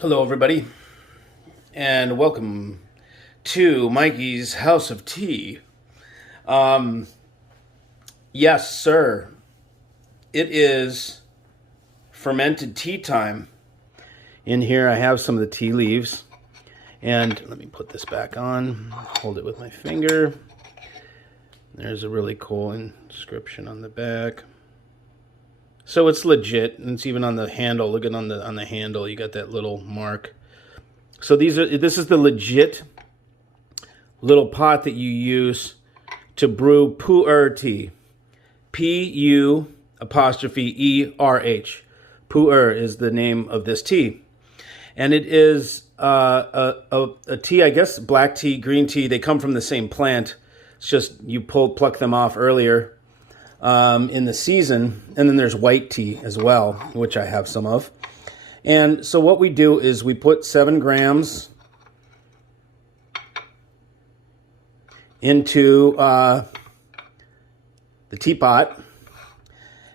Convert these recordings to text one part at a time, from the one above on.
Hello, everybody, and welcome to Mikey's House of Tea. Um, yes, sir, it is fermented tea time. In here, I have some of the tea leaves, and let me put this back on. Hold it with my finger. There's a really cool inscription on the back. So it's legit, and it's even on the handle. Look at on the handle, you got that little mark. So this is the legit little pot that you use to brew Pu'Erh tea. P-U apostrophe E-R-H. Pu'Erh is the name of this tea. And it is a tea, I guess, black tea, green tea. They come from the same plant. It's just you pluck them off earlier in the season. And then there's white tea as well, which I have some of. And so what we do is we put 7 grams into the teapot,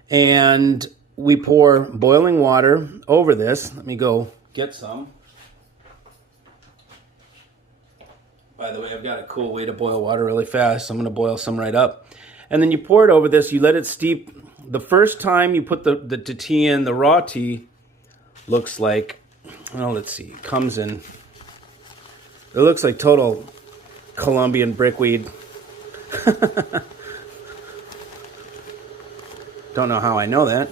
and we pour boiling water over this. Let me go get some. By the way, I've got a cool way to boil water really fast. So I'm going to boil some right up. And then you pour it over this. You let it steep. The first time you put the tea in, the raw tea looks like, well, let's see, comes in. It looks like total Colombian brickweed. Don't know how I know that.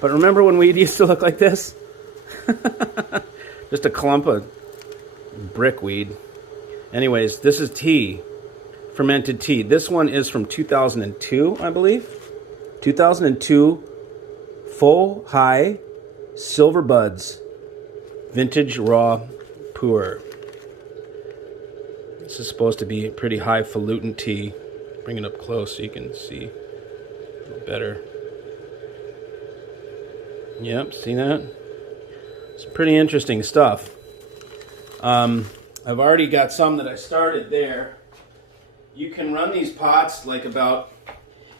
But remember when weed used to look like this? Just a clump of brickweed. Anyways, this is tea. Fermented tea. This one is from 2002, I believe. 2002 Full High Silver Buds Vintage Raw Pu'Erh. This is supposed to be pretty highfalutin tea. Bring it up close so you can see a little better. Yep, see that? It's pretty interesting stuff. I've already got some that I started there. You can run these pots like about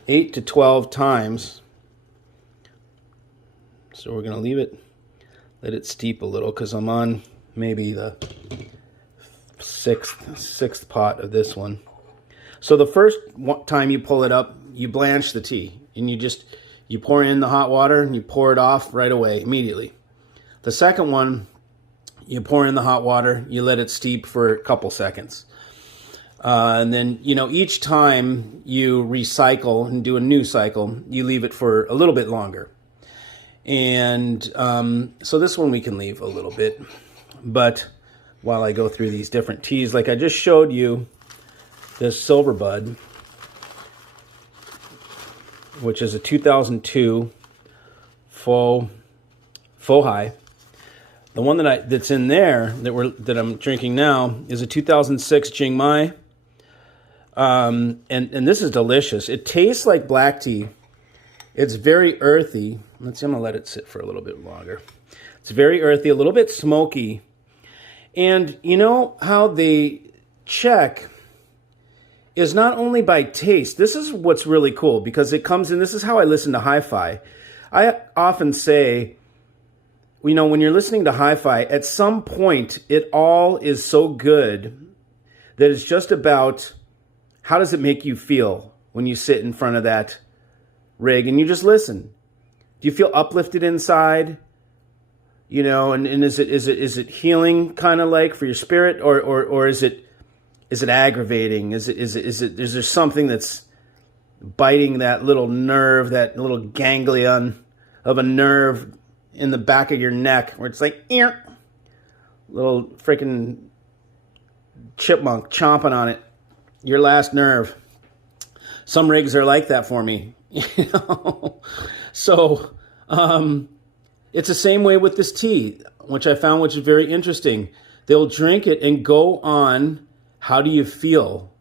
8 to 12 times. So we're going to leave it, let it steep a little, because I'm on maybe the sixth pot of this one. So the first time you pull it up, you blanch the tea, and you pour in the hot water and you pour it off right away, immediately. The second one, you pour in the hot water, you let it steep for a couple seconds. And then, each time you recycle and do a new cycle, you leave it for a little bit longer. And so this one we can leave a little bit. But while I go through these different teas, like I just showed you, this Silver Bud, which is a 2002 full high. The one that's in there that I'm drinking now is a 2006 Jing Mai. And this is delicious. It tastes like black tea. It's very earthy. Let's see, I'm going to let it sit for a little bit longer. It's very earthy, a little bit smoky. And you know how they check is not only by taste. This is what's really cool, because it comes in, this is how I listen to hi-fi. I often say, when you're listening to hi-fi, at some point, it all is so good that it's just about how does it make you feel when you sit in front of that rig and you just listen. Do you feel uplifted inside? And is it healing, kind of like for your spirit, or is it aggravating? Is there something that's biting that little nerve, that little ganglion of a nerve in the back of your neck, where it's like, little freaking chipmunk chomping on it, your last nerve. Some rigs are like that for me, So, it's the same way with this tea, which I found, which is very interesting. They'll drink it and go on, how do you feel?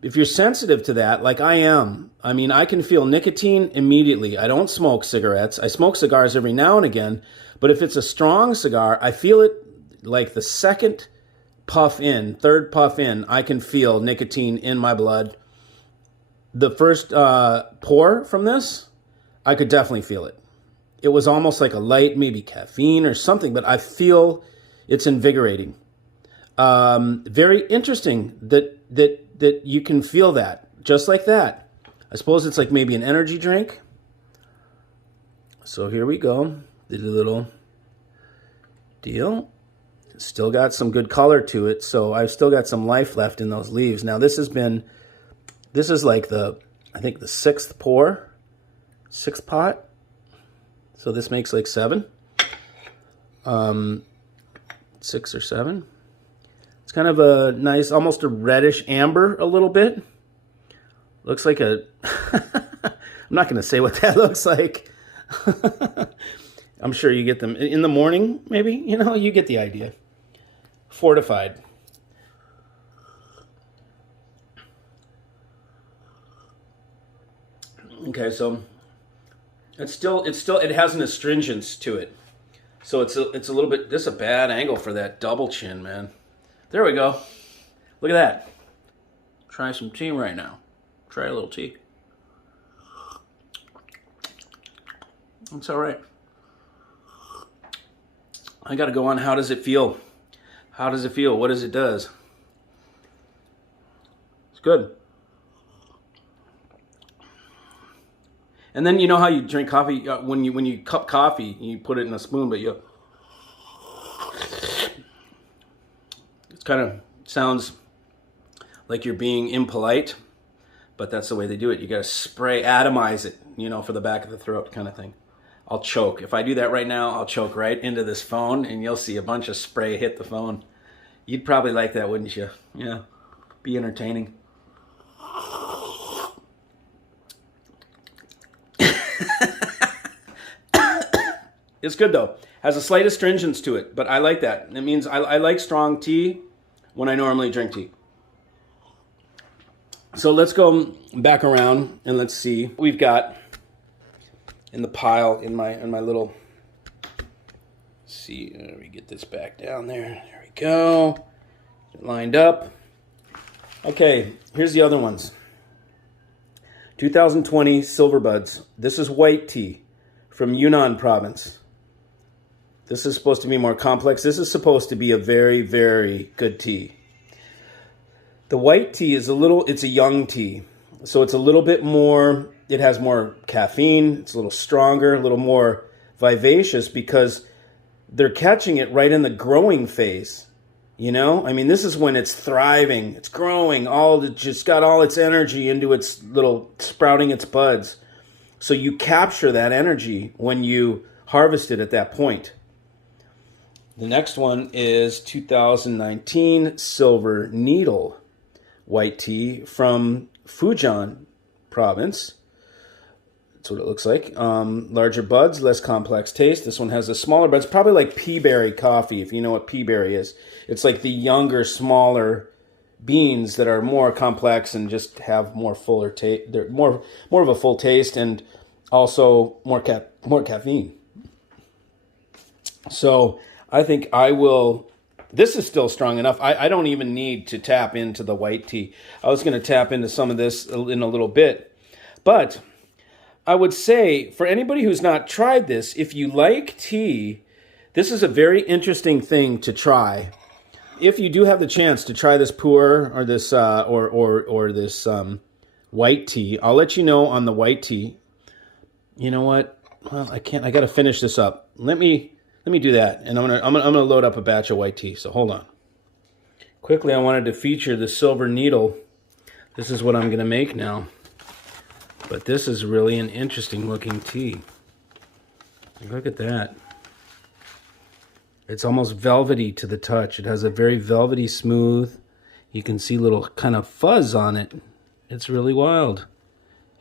If you're sensitive to that, like I am, I can feel nicotine immediately. I don't smoke cigarettes. I smoke cigars every now and again, but if it's a strong cigar, I feel it like the second puff in, third puff in, I can feel nicotine in my blood. The first pour from this, I could definitely feel it. it was almost like a light, maybe caffeine or something, but I feel it's invigorating. Very interesting that you can feel that, just like that. I suppose it's like maybe an energy drink. So here we go. Did a little deal. Still got some good color to it, so I've still got some life left in those leaves. Now this is like I think the sixth pot. So this makes like 7. 6 or 7. It's kind of a nice, almost a reddish amber a little bit. Looks like a, I'm not going to say what that looks like. I'm sure you get them in the morning, maybe, you get the idea. Fortified. Okay, so it has an astringence to it. So it's a little bit, this is a bad angle for that double chin, man. There we go. Look at that. Try some tea right now. Try a little tea. It's all right. I got to go on. How does it feel? How does it feel? What does it does? It's good. And then you know how you drink coffee when you cup coffee, you put it in a spoon, but it kind of sounds like you're being impolite, but that's the way they do it. You got to atomize it, for the back of the throat kind of thing. I'll choke. If I do that right now, I'll choke right into this phone, and you'll see a bunch of spray hit the phone. You'd probably like that, wouldn't you? Yeah, be entertaining. It's good though. Has a slight astringence to it, but I like that. It means I like strong tea when I normally drink tea. So let's go back around and let's see what we've got in the pile in my little. Let's see, let me get this back down there. There we go. Lined up. Okay, here's the other ones. 2020 Silver Buds. This is white tea from Yunnan province. This is supposed to be more complex. This is supposed to be a very, very good tea. The white tea is it's a young tea. So it's a little bit more, it has more caffeine. It's a little stronger, a little more vivacious because they're catching it right in the growing phase. This is when it's thriving, it's growing, just got all its energy into its little, sprouting its buds. So you capture that energy when you harvest it at that point. The next one is 2019 Silver Needle white tea from Fujian province. That's what it looks like. Larger buds, less complex taste. This one has the smaller buds, probably like pea berry coffee, if you know what pea berry is. It's like the younger, smaller beans that are more complex and just have more fuller taste. They're more of a full taste and also more caffeine. So I think I will. This is still strong enough. I don't even need to tap into the white tea. I was going to tap into some of this in a little bit. But I would say, for anybody who's not tried this, if you like tea, this is a very interesting thing to try. If you do have the chance to try this Pu'Erh or this or this white tea, I'll let you know on the white tea. You know what? Well, I can't. I got to finish this up. Let me do that, and I'm gonna load up a batch of white tea. So hold on. Quickly, I wanted to feature the Silver Needle. This is what I'm gonna make now. But this is really an interesting looking tea. Look at that. It's almost velvety to the touch. It has a very velvety smooth. You can see little kind of fuzz on it. It's really wild.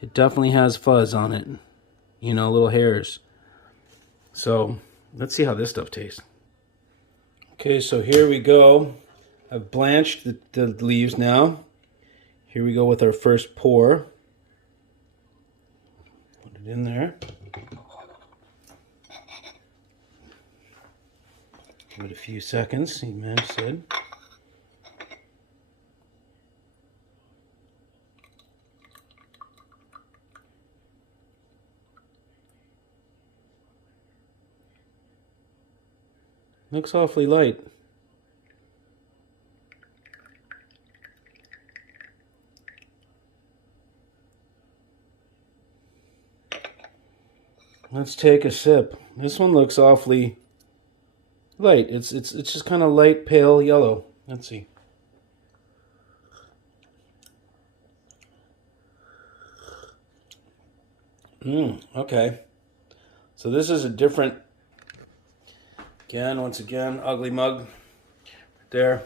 It definitely has fuzz on it. Little hairs. So let's see how this stuff tastes. Okay, so here we go. I've blanched the leaves now. Here we go with our first pour. Put it in there. Give it a few seconds, see man said. Looks awfully light. Let's take a sip. This one looks awfully light. It's just kind of light pale yellow. Let's see. Okay. So this is a different, once again, ugly mug right there.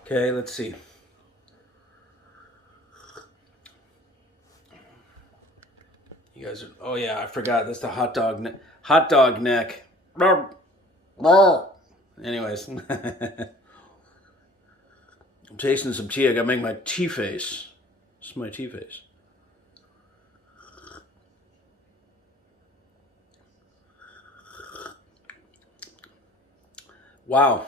Okay, let's see. You guys are, oh yeah, I forgot. That's the hot dog neck. Anyways. I'm tasting some tea. I gotta make my tea face. This is my tea face. Wow.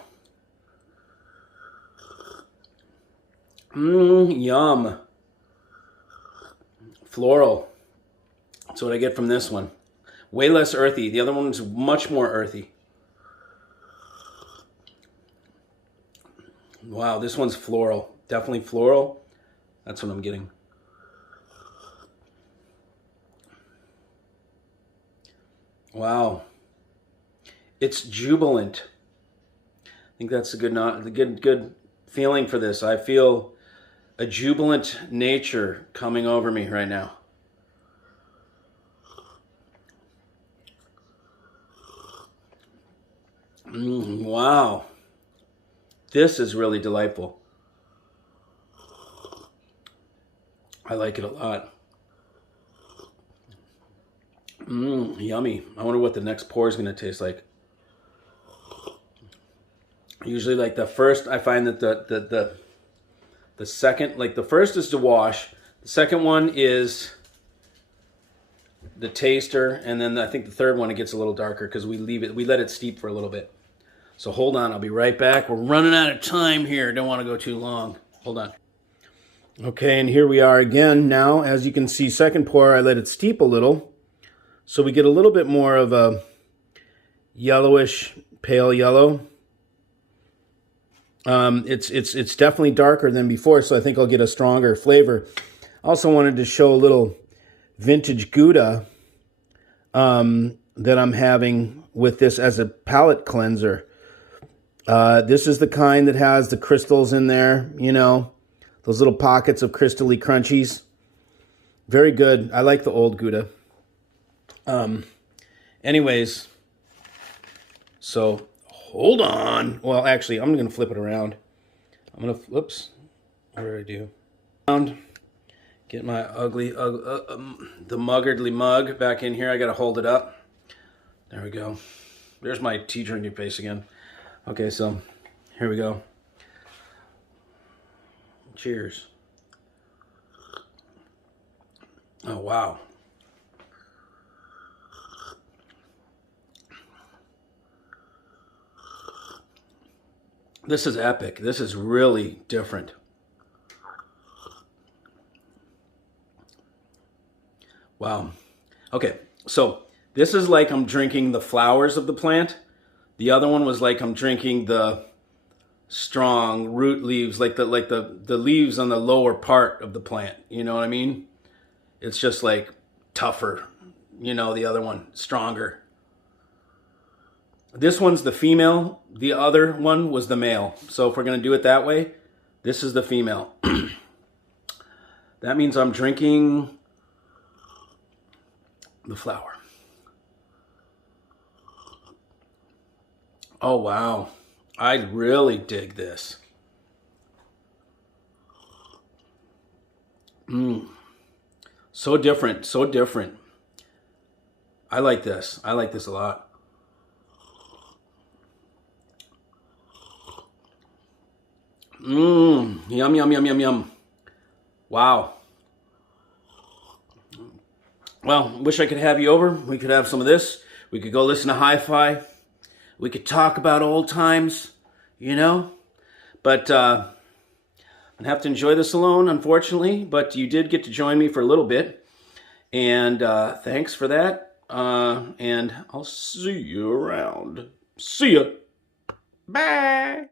Yum. Floral. That's what I get from this one. Way less earthy. The other one's much more earthy. Wow, this one's floral. Definitely floral. That's what I'm getting. Wow. It's jubilant. I think that's a good feeling for this. I feel a jubilant nature coming over me right now. Wow. This is really delightful. I like it a lot. Yummy. I wonder what the next pour is going to taste like. Usually like the first, I find that the second, like the first is to wash. The second one is the taster. And then I think the third one, it gets a little darker because we let it steep for a little bit. So hold on, I'll be right back. We're running out of time here. Don't want to go too long. Hold on. Okay, and here we are again now. As you can see, second pour, I let it steep a little. So we get a little bit more of a yellowish, pale yellow. It's definitely darker than before, so I think I'll get a stronger flavor. Also wanted to show a little vintage Gouda that I'm having with this as a palate cleanser. This is the kind that has the crystals in there, you know, those little pockets of crystally crunchies. Very good. I like the old Gouda. Anyways, so hold on. Well, actually, I'm going to flip it around. Whoops. What did I do? Get my ugly, the muggardly mug back in here. I got to hold it up. There we go. There's my tea drinking face again. Okay, so here we go. Cheers. Oh, wow. This is epic. This is really different. Wow. Okay, so this is like I'm drinking the flowers of the plant. The other one was like I'm drinking the strong root leaves, like the leaves on the lower part of the plant. You know what I mean? It's just like tougher. You know, the other one, stronger. This one's the female. The other one was the male. So if we're going to do it that way, this is the female. That means I'm drinking the flower. Oh, wow. I really dig this. So different, so different. I like this. I like this a lot. Yum, yum, yum, yum, yum. Wow. Well, wish I could have you over. We could have some of this. We could go listen to hi-fi. We could talk about old times, you know. But I'm going to have to enjoy this alone, unfortunately. But you did get to join me for a little bit. And thanks for that. And I'll see you around. See ya. Bye.